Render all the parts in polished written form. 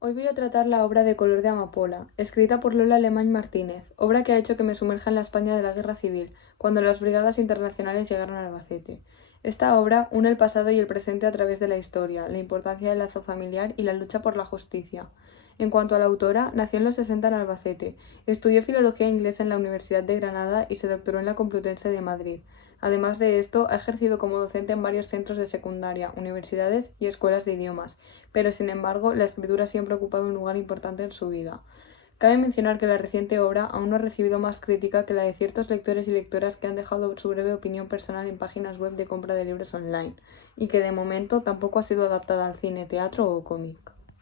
Hoy voy a tratar la obra de Color de Amapola, escrita por Lola Alemany Martínez, obra que ha hecho que me sumerja en la España de la Guerra Civil, cuando las brigadas internacionales llegaron a Albacete. Esta obra une el pasado y el presente a través de la historia, la importancia del lazo familiar y la lucha por la justicia. En cuanto a la autora, nació en los 60 en Albacete, estudió filología inglesa en la Universidad de Granada y se doctoró en la Complutense de Madrid. Además de esto, ha ejercido como docente en varios centros de secundaria, universidades y escuelas de idiomas, pero sin embargo la escritura siempre ha ocupado un lugar importante en su vida. Cabe mencionar que la reciente obra aún no ha recibido más crítica que la de ciertos lectores y lectoras que han dejado su breve opinión personal en páginas web de compra de libros online, y que de momento tampoco ha sido adaptada al cine, teatro o cómic.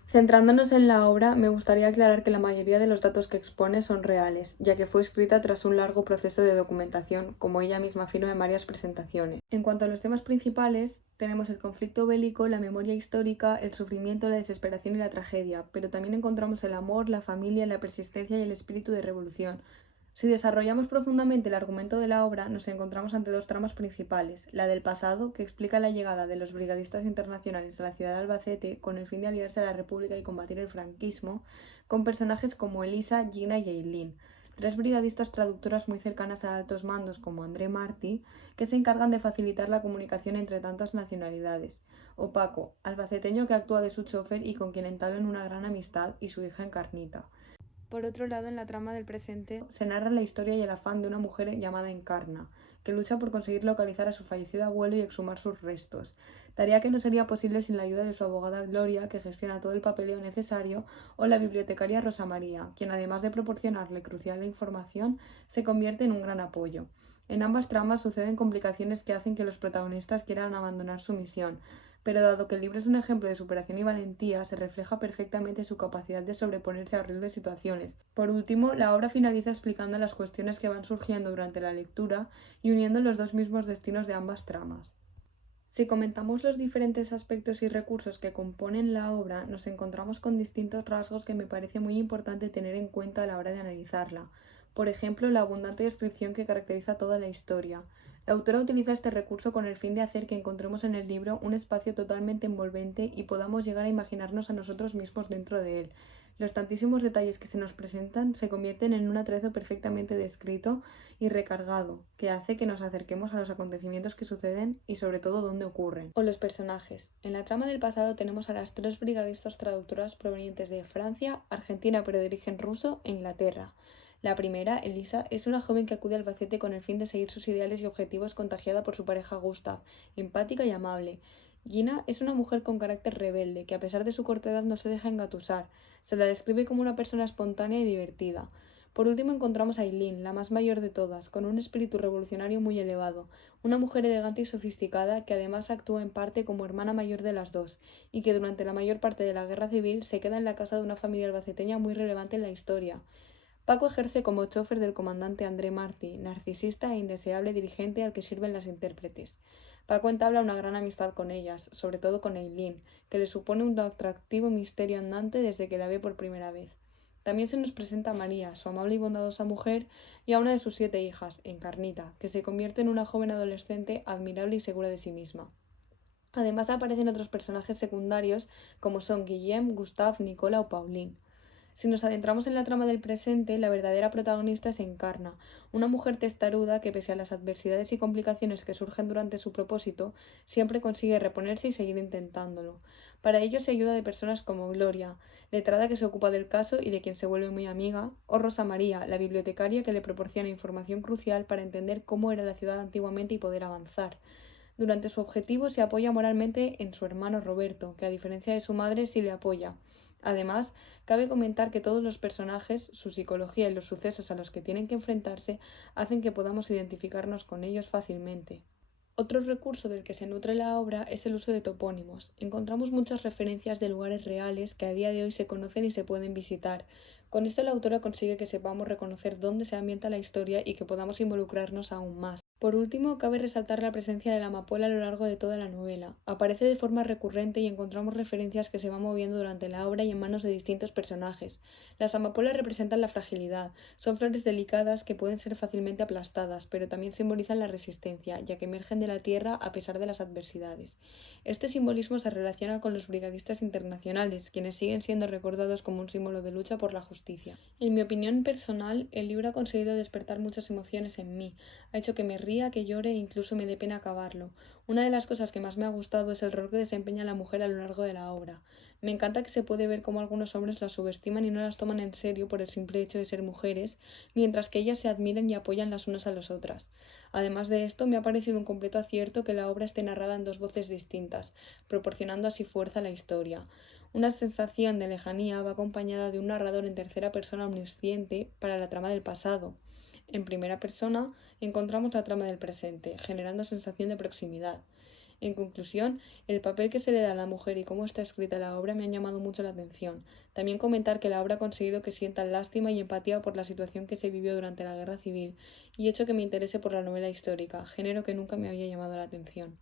Centrándonos en la obra, me gustaría aclarar que la mayoría de los datos que expone son reales, ya que fue escrita tras un largo proceso de documentación, como ella misma afirma en varias presentaciones. En cuanto a los temas principales, tenemos el conflicto bélico, la memoria histórica, el sufrimiento, la desesperación y la tragedia, pero también encontramos el amor, la familia, la persistencia y el espíritu de revolución. Si desarrollamos profundamente el argumento de la obra, nos encontramos ante dos tramas principales: la del pasado, que explica la llegada de los brigadistas internacionales a la ciudad de Albacete con el fin de aliarse a la República y combatir el franquismo, con personajes como Elisa, Gina y Eileen, tres brigadistas traductoras muy cercanas a altos mandos como André Martí, que se encargan de facilitar la comunicación entre tantas nacionalidades, o Paco, albaceteño que actúa de su chofer y con quien entablan una gran amistad, y su hija Encarnita. Por otro lado, en la trama del presente se narra la historia y el afán de una mujer llamada Encarna, que lucha por conseguir localizar a su fallecido abuelo y exhumar sus restos, tarea que no sería posible sin la ayuda de su abogada Gloria, que gestiona todo el papeleo necesario, o la bibliotecaria Rosa María, quien además de proporcionarle crucial información, se convierte en un gran apoyo. En ambas tramas suceden complicaciones que hacen que los protagonistas quieran abandonar su misión, pero dado que el libro es un ejemplo de superación y valentía, se refleja perfectamente su capacidad de sobreponerse a horribles situaciones. Por último, la obra finaliza explicando las cuestiones que van surgiendo durante la lectura y uniendo los dos mismos destinos de ambas tramas. Si comentamos los diferentes aspectos y recursos que componen la obra, nos encontramos con distintos rasgos que me parece muy importante tener en cuenta a la hora de analizarla. Por ejemplo, la abundante descripción que caracteriza toda la historia. La autora utiliza este recurso con el fin de hacer que encontremos en el libro un espacio totalmente envolvente y podamos llegar a imaginarnos a nosotros mismos dentro de él. Los tantísimos detalles que se nos presentan se convierten en un atrezo perfectamente descrito y recargado, que hace que nos acerquemos a los acontecimientos que suceden y sobre todo dónde ocurren. O los personajes. En la trama del pasado tenemos a las tres brigadistas traductoras provenientes de Francia, Argentina pero de origen ruso e Inglaterra. La primera, Elisa, es una joven que acude al Albacete con el fin de seguir sus ideales y objetivos, contagiada por su pareja Gustav, empática y amable. Gina es una mujer con carácter rebelde, que a pesar de su corta edad no se deja engatusar. Se la describe como una persona espontánea y divertida. Por último encontramos a Eileen, la más mayor de todas, con un espíritu revolucionario muy elevado, una mujer elegante y sofisticada que además actúa en parte como hermana mayor de las dos, y que durante la mayor parte de la guerra civil se queda en la casa de una familia albaceteña muy relevante en la historia. Paco ejerce como chofer del comandante André Martí, narcisista e indeseable dirigente al que sirven las intérpretes. Paco entabla una gran amistad con ellas, sobre todo con Eileen, que le supone un atractivo misterio andante desde que la ve por primera vez. También se nos presenta a María, su amable y bondadosa mujer, y a una de sus 7 hijas, Encarnita, que se convierte en una joven adolescente admirable y segura de sí misma. Además aparecen otros personajes secundarios como son Guillem, Gustave, Nicola o Pauline. Si nos adentramos en la trama del presente, la verdadera protagonista es Encarna, una mujer testaruda que, pese a las adversidades y complicaciones que surgen durante su propósito, siempre consigue reponerse y seguir intentándolo. Para ello se ayuda de personas como Gloria, letrada que se ocupa del caso y de quien se vuelve muy amiga, o Rosa María, la bibliotecaria que le proporciona información crucial para entender cómo era la ciudad antiguamente y poder avanzar. Durante su objetivo se apoya moralmente en su hermano Roberto, que a diferencia de su madre sí le apoya. Además, cabe comentar que todos los personajes, su psicología y los sucesos a los que tienen que enfrentarse hacen que podamos identificarnos con ellos fácilmente. Otro recurso del que se nutre la obra es el uso de topónimos. Encontramos muchas referencias de lugares reales que a día de hoy se conocen y se pueden visitar. Con esto la autora consigue que sepamos reconocer dónde se ambienta la historia y que podamos involucrarnos aún más. Por último, cabe resaltar la presencia de la amapola a lo largo de toda la novela. Aparece de forma recurrente y encontramos referencias que se van moviendo durante la obra y en manos de distintos personajes. Las amapolas representan la fragilidad, son flores delicadas que pueden ser fácilmente aplastadas, pero también simbolizan la resistencia, ya que emergen de la tierra a pesar de las adversidades. Este simbolismo se relaciona con los brigadistas internacionales, quienes siguen siendo recordados como un símbolo de lucha por la justicia. En mi opinión personal, el libro ha conseguido despertar muchas emociones en mí, ha hecho que me ría, que llore e incluso me dé pena acabarlo. Una de las cosas que más me ha gustado es el rol que desempeña la mujer a lo largo de la obra. Me encanta que se puede ver cómo algunos hombres las subestiman y no las toman en serio por el simple hecho de ser mujeres, mientras que ellas se admiran y apoyan las unas a las otras. Además de esto, me ha parecido un completo acierto que la obra esté narrada en dos voces distintas, proporcionando así fuerza a la historia. Una sensación de lejanía va acompañada de un narrador en tercera persona omnisciente para la trama del pasado. En primera persona encontramos la trama del presente, generando sensación de proximidad. En conclusión, el papel que se le da a la mujer y cómo está escrita la obra me han llamado mucho la atención. También comentar que la obra ha conseguido que sientan lástima y empatía por la situación que se vivió durante la Guerra Civil y hecho que me interese por la novela histórica, género que nunca me había llamado la atención.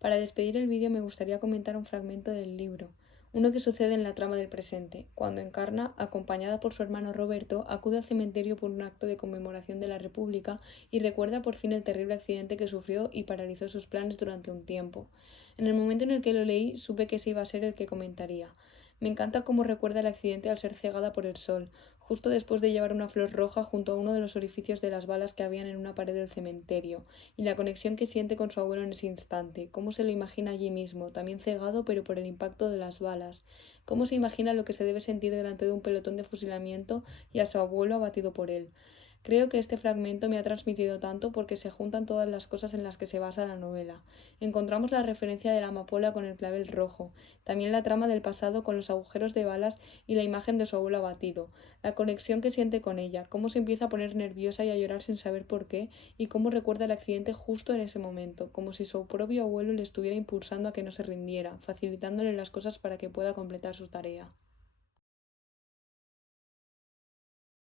Para despedir el vídeo me gustaría comentar un fragmento del libro, uno que sucede en la trama del presente, cuando Encarna, acompañada por su hermano Roberto, acude al cementerio por un acto de conmemoración de la República y recuerda por fin el terrible accidente que sufrió y paralizó sus planes durante un tiempo. En el momento en el que lo leí, supe que ese iba a ser el que comentaría. Me encanta cómo recuerda el accidente al ser cegada por el sol, justo después de llevar una flor roja junto a uno de los orificios de las balas que habían en una pared del cementerio, y la conexión que siente con su abuelo en ese instante, cómo se lo imagina allí mismo, también cegado pero por el impacto de las balas, cómo se imagina lo que se debe sentir delante de un pelotón de fusilamiento y a su abuelo abatido por él. Creo que este fragmento me ha transmitido tanto porque se juntan todas las cosas en las que se basa la novela. Encontramos la referencia de la amapola con el clavel rojo, también la trama del pasado con los agujeros de balas y la imagen de su abuelo abatido, la conexión que siente con ella, cómo se empieza a poner nerviosa y a llorar sin saber por qué, y cómo recuerda el accidente justo en ese momento, como si su propio abuelo le estuviera impulsando a que no se rindiera, facilitándole las cosas para que pueda completar su tarea.